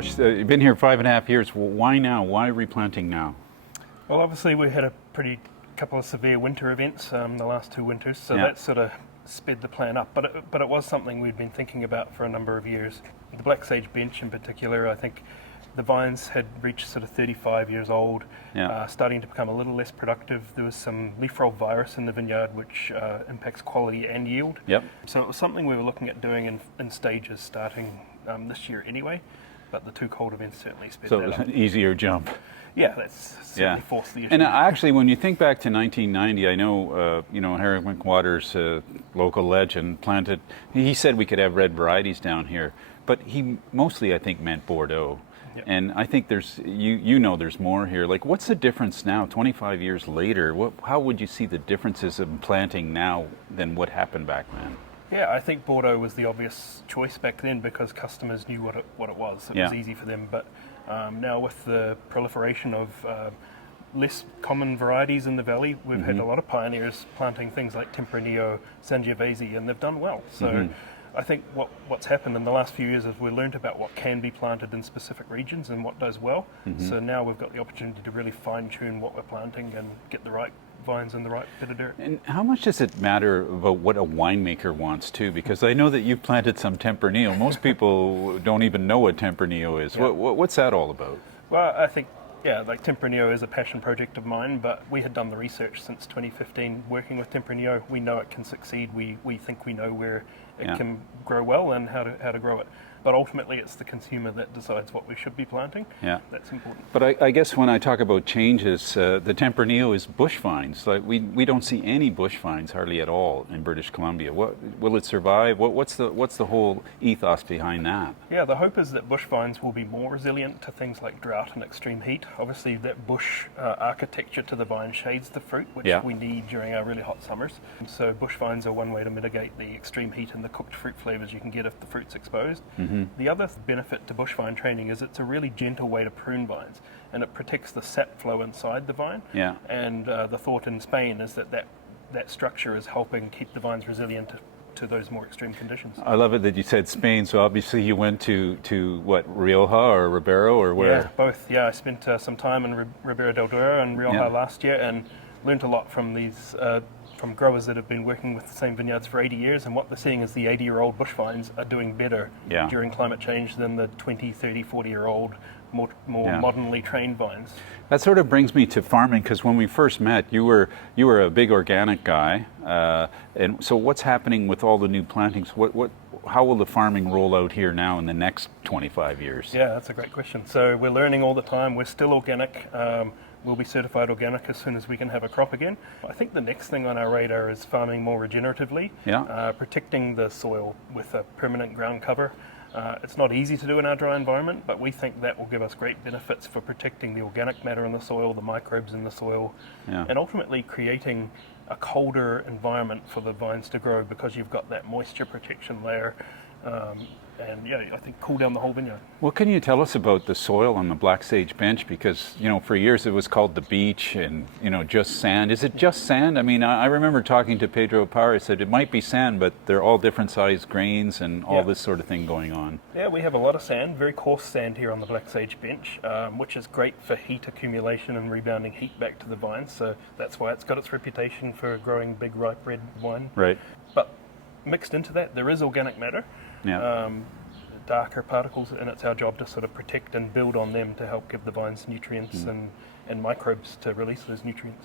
Josh, you've been here 5.5 years. Why now? Why replanting now? Well, obviously we had a couple of severe winter events the last 2 winters, so Yeah. that sort of sped the plan up. But it was something we'd been thinking about for a number of years. The Black Sage bench in particular, I think the vines had reached sort of 35 years old, Yeah. starting to become a little less productive. There was some leaf roll virus in the vineyard which impacts quality and yield. Yep. So it was something we were looking at doing in stages starting this year anyway, but the 2 cold events certainly sped So that it was up. an easier jump. Yeah, that's certainly forced the issue. And actually, when you think back to 1990, I know, Harry McWater's local legend planted, he said we could have red varieties down here, but he mostly, I think, meant Bordeaux. Yep. And I think there's there's more here. Like, what's the difference now, 25 years later? How would you see the differences in planting now than what happened back then? Yeah, I think Bordeaux was the obvious choice back then because customers knew what it was. It was easy for them. But now with the proliferation of less common varieties in the valley, we've had a lot of pioneers planting things like Tempranillo, Sangiovese, and they've done well. So I think what's happened in the last few years is we learned about what can be planted in specific regions and what does well. So now we've got the opportunity to really fine-tune what we're planting and get the right vines in the right bit of dirt. And how much does it matter about what a winemaker wants too? Because I know that you've planted some Tempranillo. Most people don't even know what Tempranillo is. Yeah. What's that all about? Well, I think, like Tempranillo is a passion project of mine, but we had done the research since 2015 working with Tempranillo. We know it can succeed. We think we know where it can grow well and how to grow it. But ultimately, it's the consumer that decides what we should be planting. Yeah. That's important. But I guess when I talk about changes, the Tempranillo is bush vines. Like we don't see any bush vines hardly at all in British Columbia. Will it survive? What's the whole ethos behind that? Yeah, the hope is that bush vines will be more resilient to things like drought and extreme heat. Obviously, that bush architecture to the vine shades the fruit, which we need during our really hot summers. And so bush vines are one way to mitigate the extreme heat and the cooked fruit flavors you can get if the fruit's exposed. The other benefit to bush vine training is it's a really gentle way to prune vines, and it protects the sap flow inside the vine. Yeah. And the thought in Spain is that structure is helping keep the vines resilient to those more extreme conditions. I love it that you said Spain. So obviously you went to what, Rioja or Ribeiro or where? Yeah, both. Yeah, I spent some time in Ribera del Duero and Rioja last year and learned a lot from these from growers that have been working with the same vineyards for 80 years, and what they're seeing is the 80-year-old bush vines are doing better during climate change than the 20, 30, 40-year-old more modernly trained vines. That sort of brings me to farming, because when we first met, you were a big organic guy, and so what's happening with all the new plantings? How will the farming roll out here now in the next 25 years? Yeah, that's a great question. So we're learning all the time. We're still organic. We'll be certified organic as soon as we can have a crop again. I think the next thing on our radar is farming more regeneratively, protecting the soil with a permanent ground cover. It's not easy to do in our dry environment, but we think that will give us great benefits for protecting the organic matter in the soil, the microbes in the soil, and ultimately creating a colder environment for the vines to grow because you've got that moisture protection layer. And I think cool down the whole vineyard. What can you tell us about the soil on the Black Sage bench? Because, for years it was called the beach and, just sand. Is it just sand? I mean, I remember talking to Pedro Parra, said it might be sand, but they're all different sized grains and all this sort of thing going on. Yeah, we have a lot of sand, very coarse sand here on the Black Sage bench, which is great for heat accumulation and rebounding heat back to the vines. So that's why it's got its reputation for growing big ripe red wine. Right. But mixed into that, there is organic matter. Darker particles, and it's our job to sort of protect and build on them to help give the vines nutrients and microbes to release those nutrients.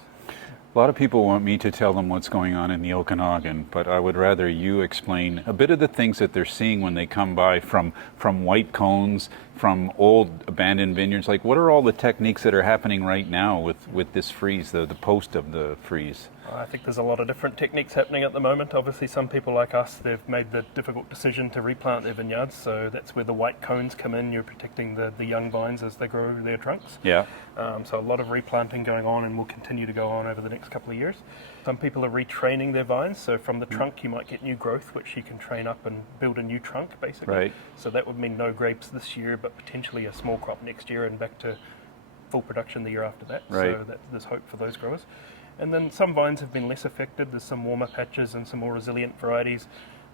A lot of people want me to tell them what's going on in the Okanagan, but I would rather you explain a bit of the things that they're seeing when they come by from white cones, from old abandoned vineyards. Like, what are all the techniques that are happening right now with this freeze, the post of the freeze? I think there's a lot of different techniques happening at the moment. Obviously, some people like us, they've made the difficult decision to replant their vineyards, so that's where the white cones come in. You're protecting the young vines as they grow their trunks. Yeah. So a lot of replanting going on and will continue to go on over the next couple of years. Some people are retraining their vines, so from the trunk you might get new growth, which you can train up and build a new trunk, basically. Right. So that would mean no grapes this year, but potentially a small crop next year and back to full production the year after that. Right. So there's hope for those growers. And then some vines have been less affected. There's some warmer patches and some more resilient varieties.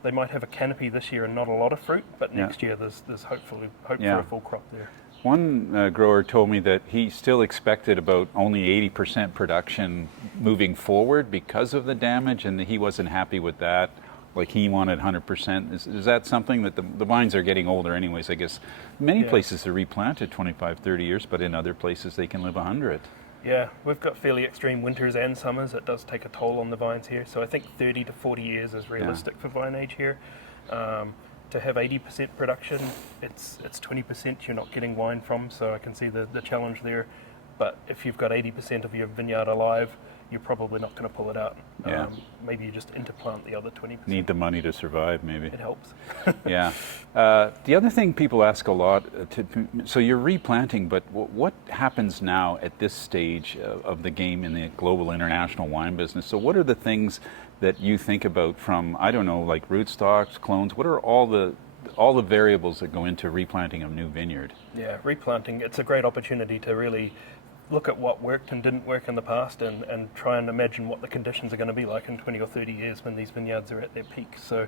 they might have a canopy this year and not a lot of fruit, but next year there's hopefully hope for a full crop there. One grower told me that he still expected about only 80% production moving forward because of the damage, and that he wasn't happy with that. Like he wanted 100%. Is that something that the vines are getting older anyways, I guess? Many places are replanted 25, 30 years, but in other places they can live 100. Yeah, we've got fairly extreme winters and summers. It does take a toll on the vines here. So I think 30 to 40 years is realistic for vine age here. To have 80% production, it's 20% you're not getting wine from, so I can see the challenge there. But if you've got 80% of your vineyard alive, you're probably not going to pull it out. Maybe you just interplant the other 20%. Need the money to survive, maybe. It helps. Yeah. The other thing people ask a lot, so you're replanting, but what happens now at this stage of the game in the global international wine business? So what are the things that you think about from, I don't know, like rootstocks, clones? What are all the variables that go into replanting a new vineyard? Yeah, replanting, it's a great opportunity to really look at what worked and didn't work in the past and try and imagine what the conditions are going to be like in 20 or 30 years when these vineyards are at their peak. So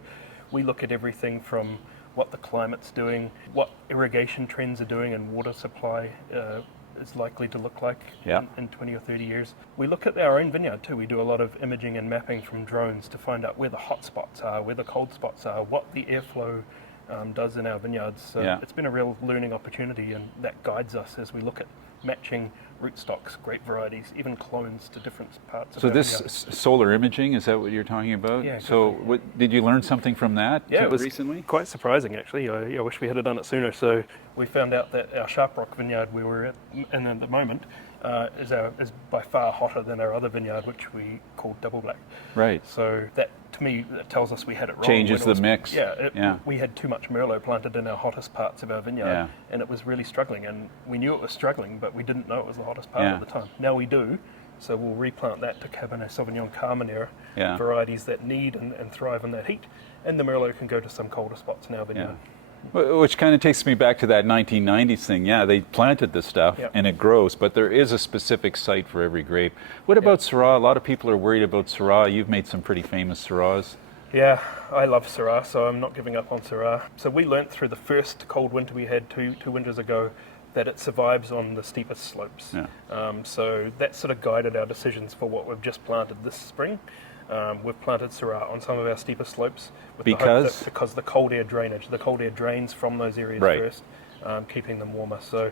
we look at everything from what the climate's doing, what irrigation trends are doing, and water supply is likely to look like in 20 or 30 years. We look at our own vineyard too. We do a lot of imaging and mapping from drones to find out where the hot spots are, where the cold spots are, what the airflow does in our vineyards. So it's been a real learning opportunity, and that guides us as we look at matching rootstocks, grape varieties, even clones to different parts of our vineyard. So this solar imaging, is that what you're talking about? Yeah. So did you learn something from that it was recently? Quite surprising, actually. I wish we had done it sooner. So we found out that our Sharp Rock vineyard we were at, and at the moment, is by far hotter than our other vineyard, which we call Double Black. Right. So that, to me, that tells us we had it wrong. Changes the mix. We had too much Merlot planted in our hottest parts of our vineyard, and it was really struggling. And we knew it was struggling, but we didn't know it was the hottest part at the time. Now we do, so we'll replant that to Cabernet Sauvignon Carmenere varieties that need and thrive in that heat, and the Merlot can go to some colder spots in our vineyard. Which kind of takes me back to that 1990s thing. Yeah, they planted this stuff and it grows, but there is a specific site for every grape. What about Syrah? A lot of people are worried about Syrah. You've made some pretty famous Syrahs. Yeah, I love Syrah, so I'm not giving up on Syrah. So we learnt through the first cold winter we had two winters ago that it survives on the steepest slopes. So that sort of guided our decisions for what we've just planted this spring. We've planted Syrah on some of our steeper slopes because the cold air drainage, the cold air drains from those areas first, keeping them warmer. So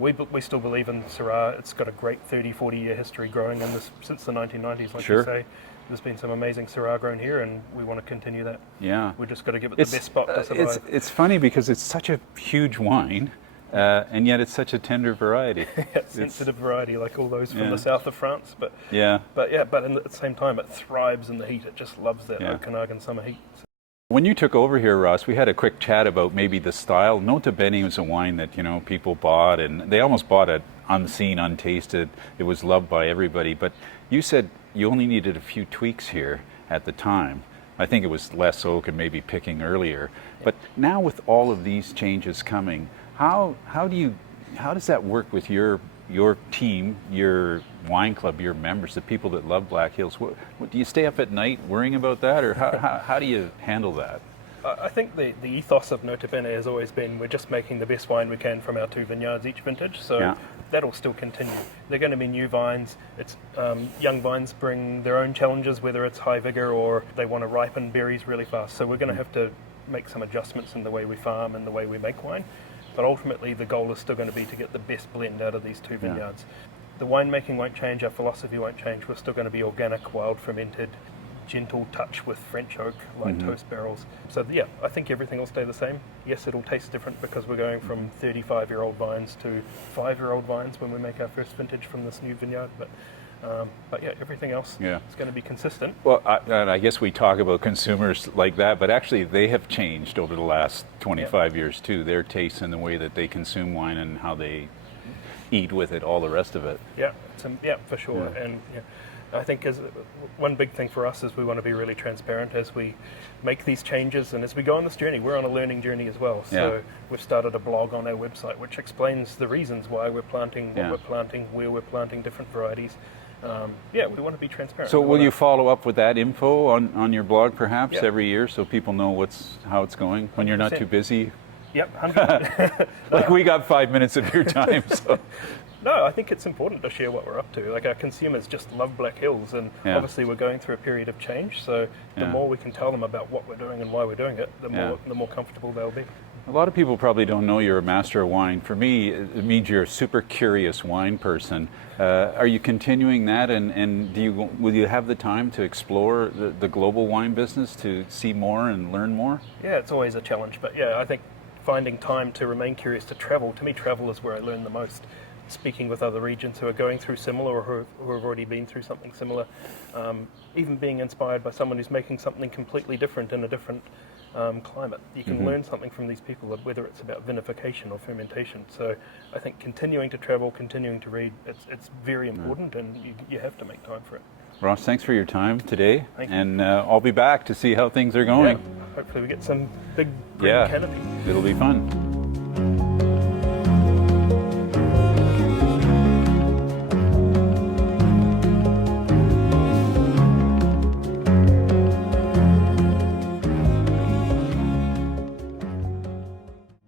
we still believe in Syrah. It's got a great 30, 40 year history growing in this since the 1990s, like you say. There's been some amazing Syrah grown here, and we want to continue that. Yeah. We've just got to give it the best spot to survive. It's funny because it's such a huge wine. And yet it's such a tender variety. Sensitive variety, like all those from the south of France. But at the same time, it thrives in the heat. It just loves that Okanagan summer heat. When you took over here, Ross, we had a quick chat about maybe the style. Nota Bene was a wine that people bought, and they almost bought it unseen, untasted. It was loved by everybody. But you said you only needed a few tweaks here at the time. I think it was less oak and maybe picking earlier. But now with all of these changes coming, how does that work with your team, your wine club, your members, the people that love Black Hills? What, do you stay up at night worrying about that, or how do you handle that? I think the ethos of Nota Bene has always been we're just making the best wine we can from our 2 vineyards each vintage. So that'll still continue. They're going to be new vines. It's young vines bring their own challenges, whether it's high vigor or they want to ripen berries really fast. So we're going to have to make some adjustments in the way we farm and the way we make wine. But ultimately, the goal is still going to be to get the best blend out of these 2 vineyards. The winemaking won't change, our philosophy won't change. We're still going to be organic, wild fermented, gentle touch with French oak, light toast barrels. So I think everything will stay the same. Yes, it'll taste different because we're going from 35-year-old vines to 5-year-old vines when we make our first vintage from this new vineyard. But everything else is going to be consistent. Well, I guess we talk about consumers like that, but actually they have changed over the last 25 years too. Their tastes and the way that they consume wine and how they eat with it, all the rest of it. For sure. And I think as one big thing for us is we want to be really transparent as we make these changes, and as we go on this journey, we're on a learning journey as well. So we've started a blog on our website which explains the reasons why we're planting what we're planting, where we're planting different varieties. yeah, we want to be transparent. So will you follow up with that info on your blog perhaps Yeah. every year so people know how it's going when you're not 100%. too busy? Yep, 100. Like we got 5 minutes of your time. So. No, I think it's important to share what we're up to. Like our consumers just love Black Hills, and Yeah. obviously we're going through a period of change. So the Yeah. more we can tell them about what we're doing and why we're doing it, the more comfortable they'll be. A lot of people probably don't know you're a master of wine. For me, it means you're a super curious wine person. Are you continuing that, and will you have the time to explore the global wine business to see more and learn more? Yeah, it's always a challenge, but yeah, I think finding time to remain curious, to travel. To me, travel is where I learn the most. Speaking with other regions who are going through similar or who have already been through something similar, even being inspired by someone who's making something completely different in a different climate. You can learn something from these people, whether it's about vinification or fermentation. So I think continuing to travel, continuing to read, it's very important, and you have to make time for it. Ross, thanks for your time today. Thank you. And I'll be back to see how things are going. Yeah, hopefully we get some big green canopy. It'll be fun.